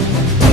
Thank you.